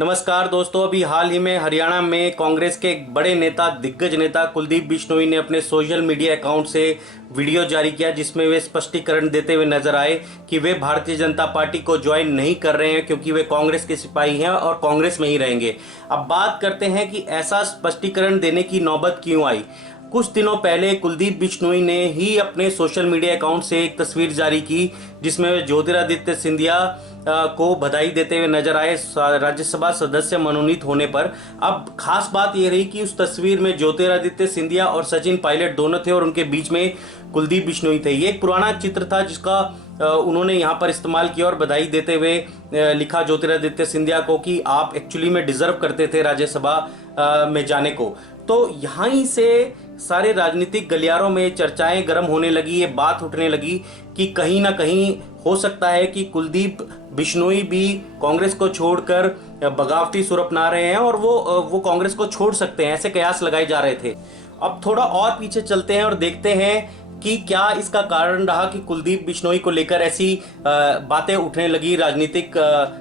नमस्कार दोस्तों। अभी हाल ही में हरियाणा में कांग्रेस के एक बड़े नेता, दिग्गज नेता कुलदीप बिश्नोई ने अपने सोशल मीडिया अकाउंट से वीडियो जारी किया, जिसमें वे स्पष्टीकरण देते हुए नजर आए कि वे भारतीय जनता पार्टी को ज्वाइन नहीं कर रहे हैं, क्योंकि वे कांग्रेस के सिपाही हैं और कांग्रेस में ही रहेंगे। अब बात करते हैं कि ऐसा स्पष्टीकरण देने की नौबत क्यों आई। कुछ दिनों पहले कुलदीप बिश्नोई ने ही अपने सोशल मीडिया अकाउंट से एक तस्वीर जारी की, जिसमें वे ज्योतिरादित्य सिंधिया को बधाई देते हुए नजर आए राज्यसभा सदस्य मनोनीत होने पर। अब खास बात यह रही कि उस तस्वीर में ज्योतिरादित्य सिंधिया और सचिन पायलट दोनों थे और उनके बीच में कुलदीप बिश्नोई थे। ये एक पुराना चित्र था जिसका उन्होंने यहाँ पर इस्तेमाल किया और बधाई देते हुए लिखा ज्योतिरादित्य सिंधिया को कि आप एक्चुअली में डिजर्व करते थे राज्यसभा में जाने को। तो यहीं से सारे राजनीतिक गलियारों में चर्चाएं गर्म होने लगी, ये बात उठने लगी कि कहीं ना कहीं हो सकता है कि कुलदीप बिश्नोई भी कांग्रेस को छोड़कर बगावती सुर अपना रहे हैं और वो कांग्रेस को छोड़ सकते हैं, ऐसे कयास लगाए जा रहे थे। अब थोड़ा और पीछे चलते हैं और देखते हैं कि क्या इसका कारण रहा कि कुलदीप बिश्नोई को लेकर ऐसी बातें उठने लगी, राजनीतिक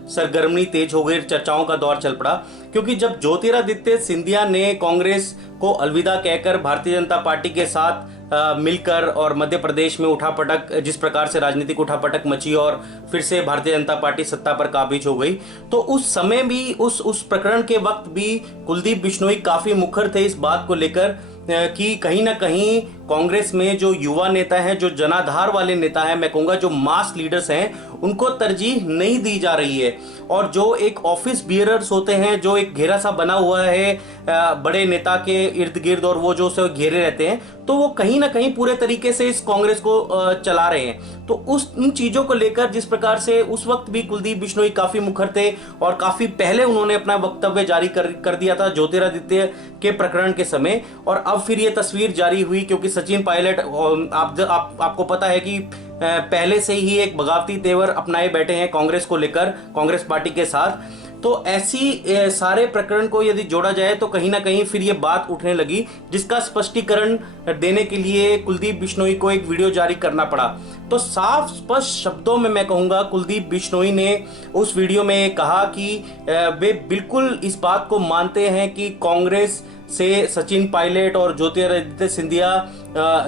सरगर्मी तेज हो गई, चर्चाओं का दौर चल पड़ा। क्योंकि जब ज्योतिरादित्य सिंधिया ने कांग्रेस को अलविदा कहकर भारतीय जनता पार्टी के साथ मिलकर और मध्य प्रदेश में उठापटक, जिस प्रकार से राजनीतिक उठापटक मची और फिर से भारतीय जनता पार्टी सत्ता पर काबिज हो गई, तो उस समय भी उस प्रकरण के वक्त भी कुलदीप बिश्नोई काफी मुखर थे इस बात को लेकर कि कहीं ना कहीं कांग्रेस में जो युवा नेता हैं, जो जनाधार वाले नेता हैं, मैं कहूँगा जो मास लीडर्स हैं, उनको तरजीह नहीं दी जा रही है। और जो एक ऑफिस बियरर्स होते हैं, जो एक घेरा सा बना हुआ है बड़े नेता के इर्द गिर्द और वो जो उसे घेरे रहते हैं, तो वो कहीं ना कहीं पूरे तरीके से इस कांग्रेस को चला रहे हैं। तो उन चीजों को लेकर जिस प्रकार से उस वक्त भी कुलदीप बिश्नोई काफी मुखर थे और काफी पहले उन्होंने अपना वक्तव्य जारी कर दिया था ज्योतिरादित्य के प्रकरण के समय, और अब फिर ये तस्वीर जारी हुई क्योंकि सचिन पायलट आपको पता है कि पहले से ही एक बगावती तेवर अपनाए बैठे हैं कांग्रेस को लेकर, कांग्रेस पार्टी के साथ। तो ऐसी सारे प्रकरण को यदि जोड़ा जाए तो कहीं ना कहीं फिर ये बात उठने लगी, जिसका स्पष्टीकरण देने के लिए कुलदीप बिश्नोई को एक वीडियो जारी करना पड़ा। तो साफ स्पष्ट शब्दों में मैं कहूँगा कुलदीप बिश्नोई ने उस वीडियो में कहा कि वे बिल्कुल इस बात को मानते हैं कि कांग्रेस से सचिन पायलट और ज्योतिरादित्य सिंधिया,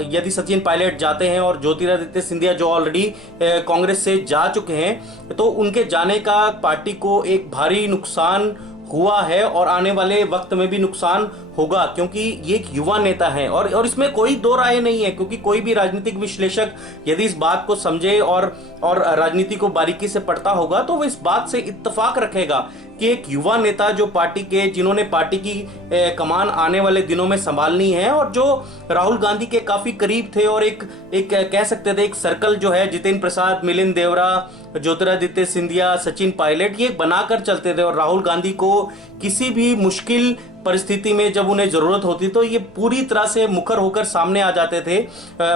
यदि सचिन पायलट जाते हैं और ज्योतिरादित्य सिंधिया जो ऑलरेडी कांग्रेस से जा चुके हैं, तो उनके जाने का पार्टी को एक भारी नुकसान हुआ है और आने वाले वक्त में भी नुकसान होगा, क्योंकि ये एक युवा नेता है और इसमें कोई दो राय नहीं है। क्योंकि कोई भी राजनीतिक विश्लेषक यदि इस बात को समझे और राजनीति को बारीकी से पढ़ता होगा तो वो इस बात से इत्तेफाक रखेगा कि एक युवा नेता जो पार्टी के, जिन्होंने पार्टी की कमान आने वाले दिनों में संभालनी है और जो राहुल गांधी के काफी करीब थे और एक कह सकते थे एक सर्कल जो है, जितेंद्र प्रसाद, मिलिंद देवरा, ज्योतिरादित्य सिंधिया, सचिन पायलट, ये बनाकर चलते थे और राहुल गांधी को किसी भी मुश्किल परिस्थिति में जब उन्हें जरूरत होती तो ये पूरी तरह से मुखर होकर सामने आ जाते थे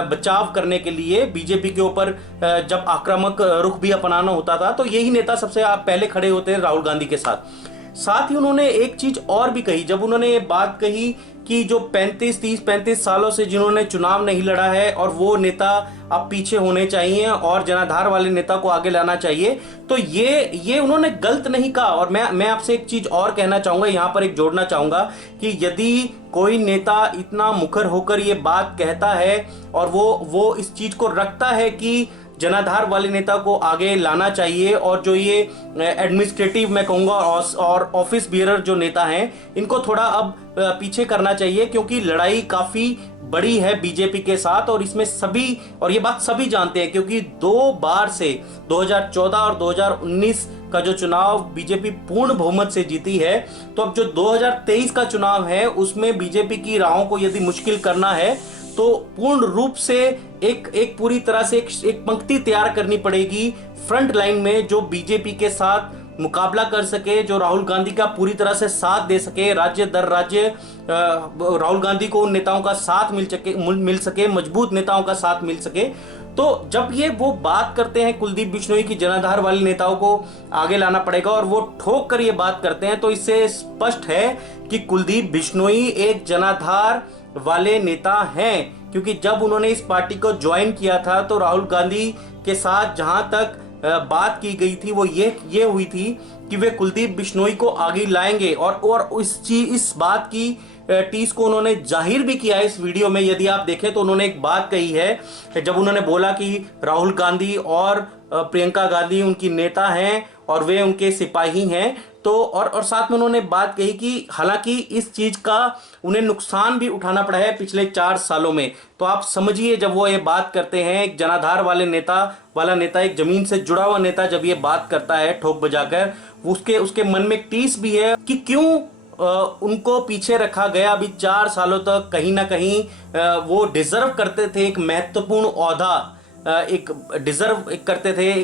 बचाव करने के लिए। बीजेपी के ऊपर जब आक्रामक रुख भी अपनाना होता था तो यही नेता सबसे पहले खड़े होते हैं राहुल गांधी के साथ ही उन्होंने एक चीज और भी कही, जब उन्होंने ये बात कही कि जो 35 सालों से जिन्होंने चुनाव नहीं लड़ा है और वो नेता अब पीछे होने चाहिए और जनाधार वाले नेता को आगे लाना चाहिए, तो ये उन्होंने गलत नहीं कहा। और मैं आपसे एक चीज और कहना चाहूंगा, यहाँ पर एक जोड़ना चाहूंगा कि यदि कोई नेता इतना मुखर होकर ये बात कहता है और वो इस चीज को रखता है कि जनाधार वाले नेता को आगे लाना चाहिए और जो ये एडमिनिस्ट्रेटिव मैं कहूँगा और ऑफिस बियरर जो नेता हैं, इनको थोड़ा अब पीछे करना चाहिए, क्योंकि लड़ाई काफी बड़ी है बीजेपी के साथ और इसमें सभी, और ये बात सभी जानते हैं क्योंकि 2 बार से 2014 और 2019 का जो चुनाव बीजेपी पूर्ण बहुमत से जीती है, तो अब जो 2023 का चुनाव है उसमें बीजेपी की राहों को यदि मुश्किल करना है तो पूर्ण रूप से एक पूरी तरह से एक पंक्ति तैयार करनी पड़ेगी फ्रंट लाइन में, जो बीजेपी के साथ मुकाबला कर सके, जो राहुल गांधी का पूरी तरह से साथ दे सके, राज्य दर राज्य राहुल गांधी को उन नेताओं का साथ मिल सके, मजबूत नेताओं का साथ मिल सके। तो जब ये वो बात करते हैं कुलदीप बिश्नोई की जनाधार वाले नेताओं को आगे लाना पड़ेगा और वो ठोक कर ये बात करते हैं, तो इससे स्पष्ट है कि कुलदीप बिश्नोई एक जनाधार वाले नेता हैं। क्योंकि जब उन्होंने इस पार्टी को ज्वाइन किया था तो राहुल गांधी के साथ जहां तक बात की गई थी वो ये हुई थी कि वे कुलदीप बिश्नोई को आगे लाएंगे, और इस बात की टीस को उन्होंने जाहिर भी किया है इस वीडियो में। यदि आप देखें तो उन्होंने एक बात कही है जब उन्होंने बोला कि राहुल गांधी और प्रियंका गांधी उनकी नेता हैं और वे उनके सिपाही हैं, तो और साथ में उन्होंने बात कही कि हालांकि इस चीज का उन्हें नुकसान भी उठाना पड़ा है पिछले 4 सालों में। तो आप समझिए, जब वो ये बात करते हैं, एक जनाधार वाला नेता, एक जमीन से जुड़ा हुआ नेता जब ये बात करता है ठोक बजाकर, उसके मन में एक टीस भी है कि क्यों उनको पीछे रखा गया अभी 4 सालों तक। कहीं ना कहीं वो डिजर्व करते थे एक महत्वपूर्ण ओहदा, एक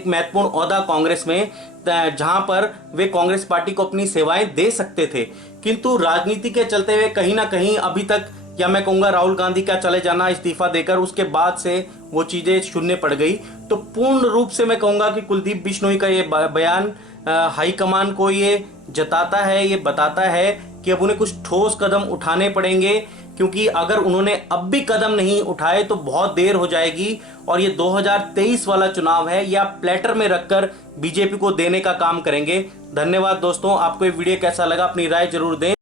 महत्वपूर्ण ओहदा कांग्रेस में, जहां पर वे कांग्रेस पार्टी को अपनी सेवाएं दे सकते थे। किंतु राजनीति के चलते हुए कहीं ना कहीं अभी तक, या मैं कहूंगा राहुल गांधी का चले जाना, इस्तीफा देकर, उसके बाद से वो चीजें शून्य पड़ गई। तो पूर्ण रूप से मैं कहूंगा कि कुलदीप बिश्नोई का ये बयान हाईकमान को ये जताता है, ये बताता है कि अब उन्हें कुछ ठोस कदम उठाने पड़ेंगे, क्योंकि अगर उन्होंने अब भी कदम नहीं उठाए तो बहुत देर हो जाएगी और ये 2023 वाला चुनाव है, या प्लेटर में रखकर बीजेपी को देने का काम करेंगे। धन्यवाद दोस्तों, आपको ये वीडियो कैसा लगा अपनी राय जरूर दें।